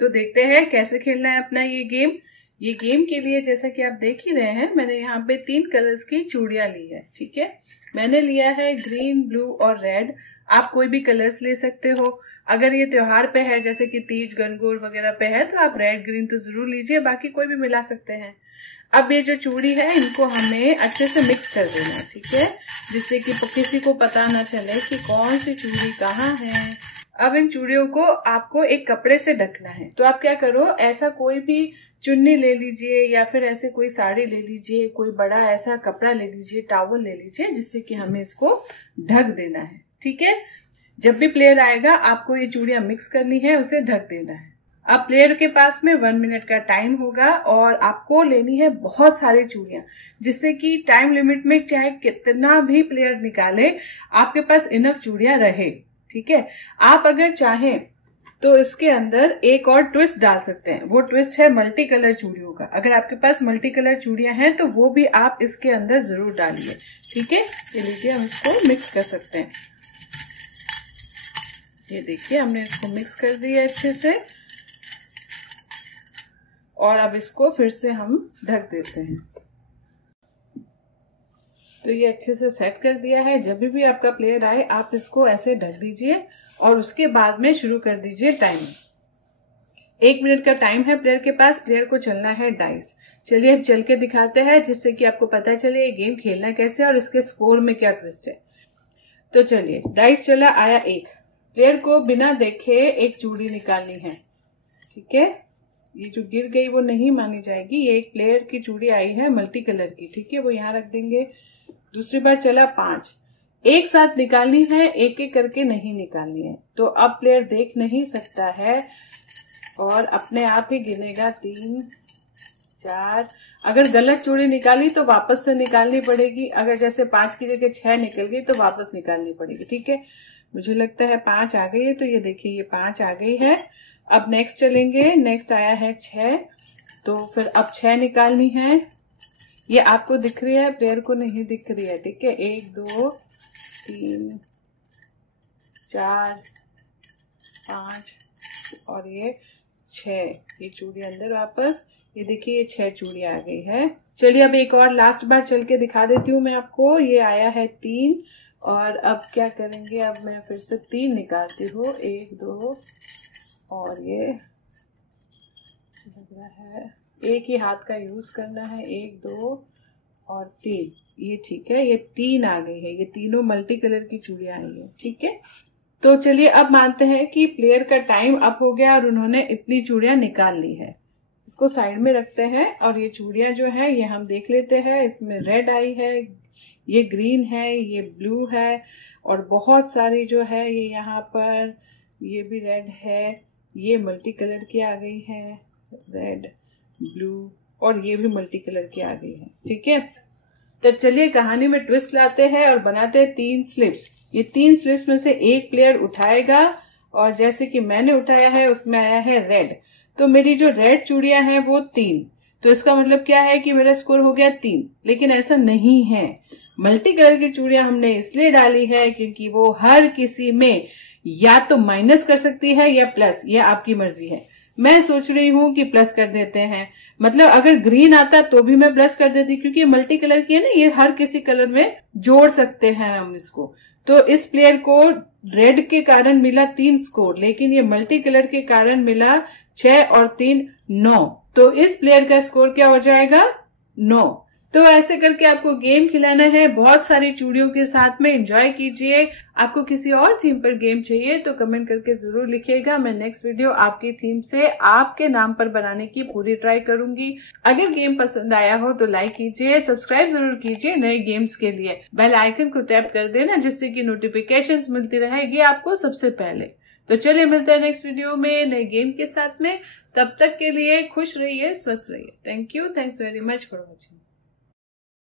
तो देखते हैं कैसे खेलना है अपना ये गेम। ये गेम के लिए जैसा कि आप देख ही रहे हैं, मैंने यहाँ पे 3 कलर्स की चूड़ियां ली है। ठीक है, मैंने लिया है ग्रीन, ब्लू और रेड। आप कोई भी कलर्स ले सकते हो। अगर ये त्योहार पे है जैसे कि तीज, गणगौर वगैरह पे है तो आप रेड ग्रीन तो जरूर लीजिए, बाकी कोई भी मिला सकते हैं। अब ये जो चूड़ी है इनको हमें अच्छे से मिक्स कर देना है। ठीक है, जिससे कि किसी को पता ना चले कि कौन सी चूड़ी कहाँ है। अब इन चूड़ियों को आपको एक कपड़े से ढकना है। तो आप क्या करो, ऐसा कोई भी चुन्नी ले लीजिए या फिर ऐसे कोई साड़ी ले लीजिए, कोई बड़ा ऐसा कपड़ा ले लीजिए, टॉवल ले लीजिए, जिससे कि हमें इसको ढक देना है। ठीक है, जब भी प्लेयर आएगा आपको ये चूड़ियां मिक्स करनी है, उसे ढक देना है। अब प्लेयर के पास में 1 मिनट का टाइम होगा और आपको लेनी है बहुत सारी चूड़ियां, जिससे कि टाइम लिमिट में चाहे कितना भी प्लेयर निकाले आपके पास इनफ चूड़ियां रहे। ठीक है, आप अगर चाहें तो इसके अंदर एक और ट्विस्ट डाल सकते हैं। वो ट्विस्ट है मल्टी कलर चूड़ियों का। अगर आपके पास मल्टी कलर चूड़ियां हैं तो वो भी आप इसके अंदर जरूर डालिए। ठीक है, ये लीजिए, हम इसको मिक्स कर सकते हैं। ये देखिए, हमने इसको मिक्स कर दिया अच्छे से और अब इसको फिर से हम ढक देते हैं। तो ये अच्छे से सेट कर दिया है। जब भी आपका प्लेयर आए आप इसको ऐसे ढक दीजिए और उसके बाद में शुरू कर दीजिए टाइम। 1 मिनट का टाइम है प्लेयर के पास। प्लेयर को चलना है डाइस। चलिए अब चल के दिखाते हैं, जिससे कि आपको पता चले ये गेम खेलना कैसे और इसके स्कोर में क्या ट्विस्ट है। तो चलिए, डाइस चला, आया 1। प्लेयर को बिना देखे एक चूड़ी निकालनी है। ठीक है, ये जो गिर गई वो नहीं मानी जाएगी। ये एक प्लेयर की चूड़ी आई है मल्टी कलर की। ठीक है, वो यहाँ रख देंगे। दूसरी बार चला 5। एक साथ निकालनी है, एक एक करके नहीं निकालनी है। तो अब प्लेयर देख नहीं सकता है और अपने आप ही गिनेगा 3, 4। अगर गलत चूड़ी निकाली तो वापस से निकालनी पड़ेगी। अगर जैसे 5 की जगह 6 निकल गई तो वापस निकालनी पड़ेगी। ठीक है, मुझे लगता है 5 आ गई है। तो ये देखिए, ये 5 आ गई है। अब नेक्स्ट चलेंगे। नेक्स्ट आया है 6, तो फिर अब 6 निकालनी है। ये आपको दिख रही है, प्लेयर को नहीं दिख रही है। ठीक है, 1, 2, 3, 4, 5 और ये 6। ये चूड़ी अंदर वापस। ये देखिए, ये 6 चूड़ी आ गई है। चलिए अब एक और लास्ट बार चल के दिखा देती हूँ मैं आपको। ये आया है 3 और अब क्या करेंगे, अब मैं फिर से 3 निकालती हूँ। 1, 2 और ये लग रहा है एक ही हाथ का यूज करना है। 1, 2 और 3। ये ठीक है, ये 3 आ गई है। ये तीनों मल्टी कलर की चूड़ियां आई है। ठीक है, तो चलिए अब मानते हैं कि प्लेयर का टाइम अप हो गया और उन्होंने इतनी चूड़ियां निकाल ली है। इसको साइड में रखते हैं और ये चूड़ियां जो है ये हम देख लेते हैं। इसमें रेड आई है, ये ग्रीन है, ये ब्लू है और बहुत सारी जो है ये यहाँ पर ये भी रेड है। ये मल्टी कलर की आ गई है, रेड, ब्लू और ये भी मल्टी कलर की आ गई है। ठीक है, तो चलिए कहानी में ट्विस्ट लाते हैं और बनाते हैं 3 स्लिप्स। ये 3 स्लिप्स में से एक प्लेयर उठाएगा और जैसे कि मैंने उठाया है उसमें आया है रेड। तो मेरी जो रेड चूड़ियां हैं वो 3। तो इसका मतलब क्या है कि मेरा स्कोर हो गया 3। लेकिन ऐसा नहीं है। मल्टी कलर की चूड़ियां हमने इसलिए डाली है क्योंकि वो हर किसी में या तो माइनस कर सकती है या प्लस, ये आपकी मर्जी है। मैं सोच रही हूँ कि प्लस कर देते हैं। मतलब अगर ग्रीन आता तो भी मैं प्लस कर देती, क्योंकि ये मल्टी कलर की है ना, ये हर किसी कलर में जोड़ सकते हैं हम इसको। तो इस प्लेयर को रेड के कारण मिला 3 स्कोर, लेकिन ये मल्टी कलर के कारण मिला 6 और 3 9। तो इस प्लेयर का स्कोर क्या हो जाएगा, 9। तो ऐसे करके आपको गेम खिलाना है बहुत सारी चूड़ियों के साथ में। एंजॉय कीजिए। आपको किसी और थीम पर गेम चाहिए तो कमेंट करके जरूर लिखिएगा। मैं नेक्स्ट वीडियो आपकी थीम से आपके नाम पर बनाने की पूरी ट्राई करूंगी। अगर गेम पसंद आया हो तो लाइक कीजिए, सब्सक्राइब जरूर कीजिए नए गेम्स के लिए। बेल आइकन को टैप कर देना, जिससे कि नोटिफिकेशंस मिलती रहेगी आपको सबसे पहले। तो चलिए मिलते हैं नेक्स्ट वीडियो में नए गेम के साथ में। तब तक के लिए खुश रहिए, स्वस्थ रहिए। Thank you, thanks very much for watching.